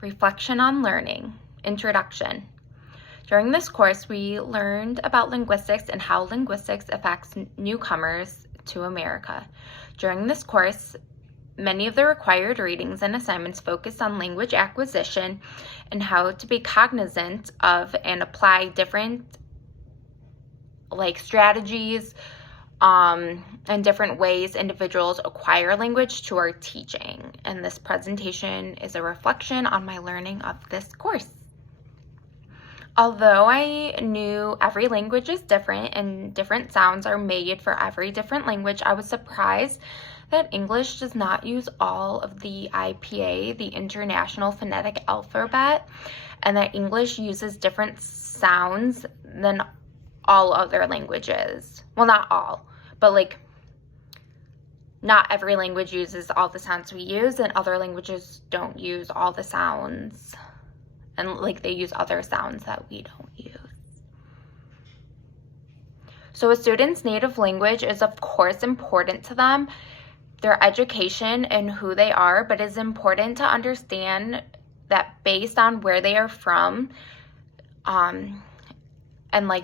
Reflection on Learning. Introduction. During this course, we learned about linguistics and how linguistics affects newcomers to America. During this course, many of the required readings and assignments focus on language acquisition and how to be cognizant of and apply different strategies and different ways individuals acquire language to our teaching. And this presentation is a reflection on my learning of this course. Although I knew every language is different and different sounds are made for every different language, I was surprised that English does not use all of the IPA, the International Phonetic Alphabet, and that English uses different sounds than all other languages. Well, not all, but not every language uses all the sounds we use, and other languages don't use all the sounds. And they use other sounds that we don't use. So a student's native language is of course important to them, their education and who they are, but it's important to understand that based on where they are from, and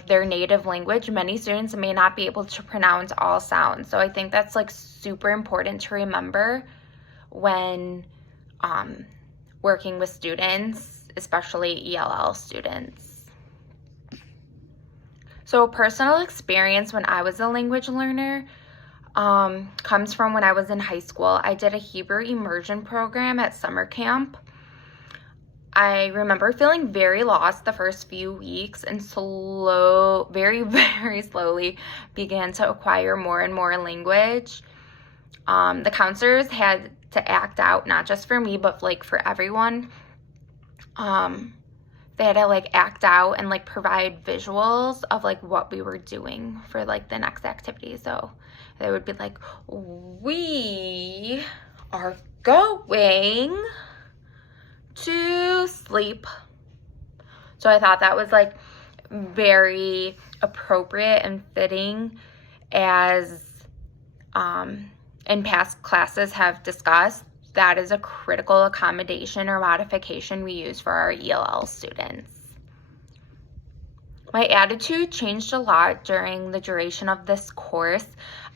their native language, many students may not be able to pronounce all sounds. So I think that's super important to remember when working with students, especially ELL students. So a personal experience when I was a language learner comes from when I was in high school. I did a Hebrew immersion program at summer camp. I remember feeling very lost the first few weeks and very, very slowly began to acquire more and more language. The counselors had to act out, not just for me, but for everyone. They had to act out and provide visuals of what we were doing for the next activity. So they would be we are going to sleep. So I thought that was very appropriate and fitting, as in past classes have discussed. That is a critical accommodation or modification we use for our ELL students. My attitude changed a lot during the duration of this course.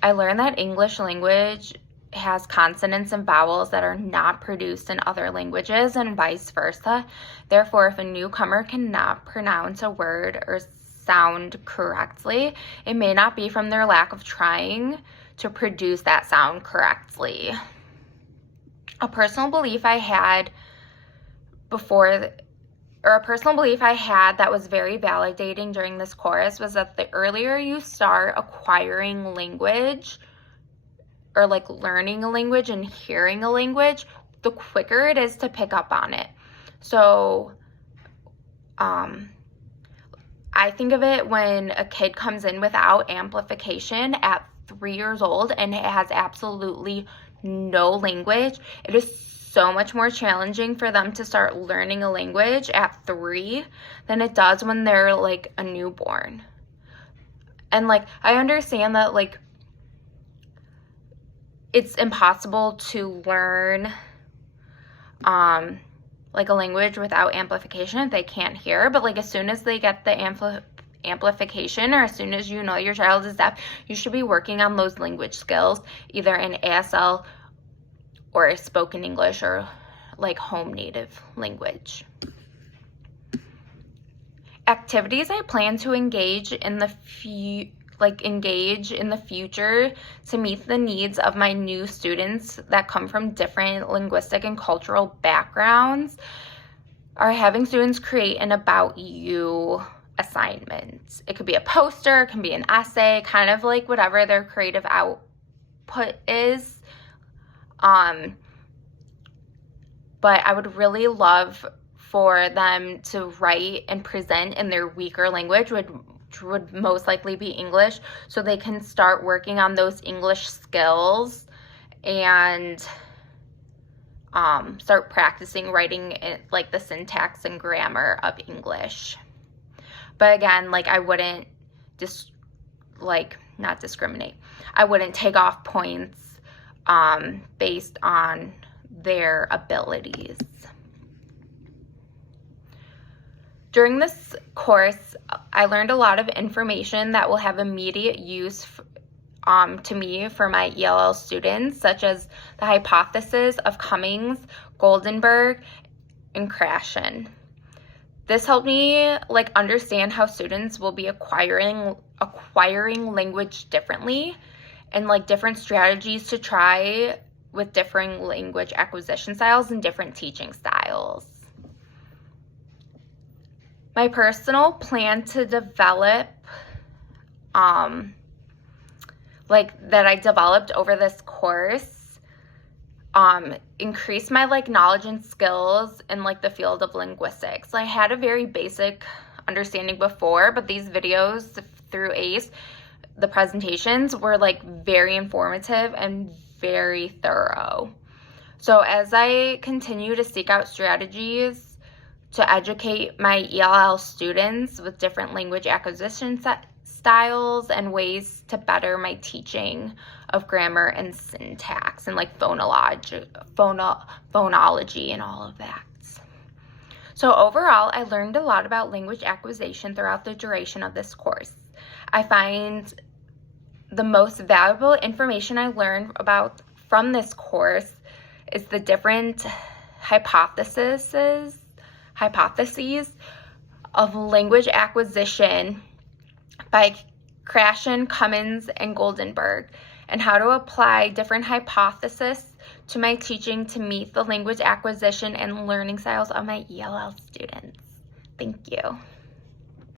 I learned that English language has consonants and vowels that are not produced in other languages and vice versa. Therefore, if a newcomer cannot pronounce a word or sound correctly, it may not be from their lack of trying to produce that sound correctly. A personal belief I had that was very validating during this course was that the earlier you start acquiring language or learning a language and hearing a language, the quicker it is to pick up on it. So I think of it when a kid comes in without amplification at 3 years old and it has absolutely no language. It is so much more challenging for them to start learning a language at 3 than it does when they're a newborn. And I understand that it's impossible to learn a language without amplification if they can't hear, but as soon as they get the amplification, or as soon as you know your child is deaf, you should be working on those language skills, either in ASL or spoken English or home native language. Activities I plan to engage in the future to meet the needs of my new students that come from different linguistic and cultural backgrounds are having students create an about you assignment. It could be a poster, it can be an essay, kind of whatever their creative output is. But I would really love for them to write and present in their weaker language, which would most likely be English, so they can start working on those English skills and start practicing writing the syntax and grammar of English. But again, I wouldn't not discriminate. I wouldn't take off points based on their abilities. During this course, I learned a lot of information that will have immediate use to me for my ELL students, such as the hypothesis of Cummings, Goldenberg, and Krashen. This helped me understand how students will be acquiring language differently, and different strategies to try with differing language acquisition styles and different teaching styles. My personal plan to develop that I developed over this course increased my knowledge and skills in the field of linguistics. I had a very basic understanding before, but these videos through ACE, the presentations were very informative and very thorough. So as I continue to seek out strategies to educate my ELL students with different language acquisition styles and ways to better my teaching of grammar and syntax and phonology and all of that. So overall, I learned a lot about language acquisition throughout the duration of this course. I find the most valuable information I learned about from this course is the different hypotheses of language acquisition by Krashen, Cummins, and Goldenberg, and how to apply different hypotheses to my teaching to meet the language acquisition and learning styles of my ELL students. Thank you.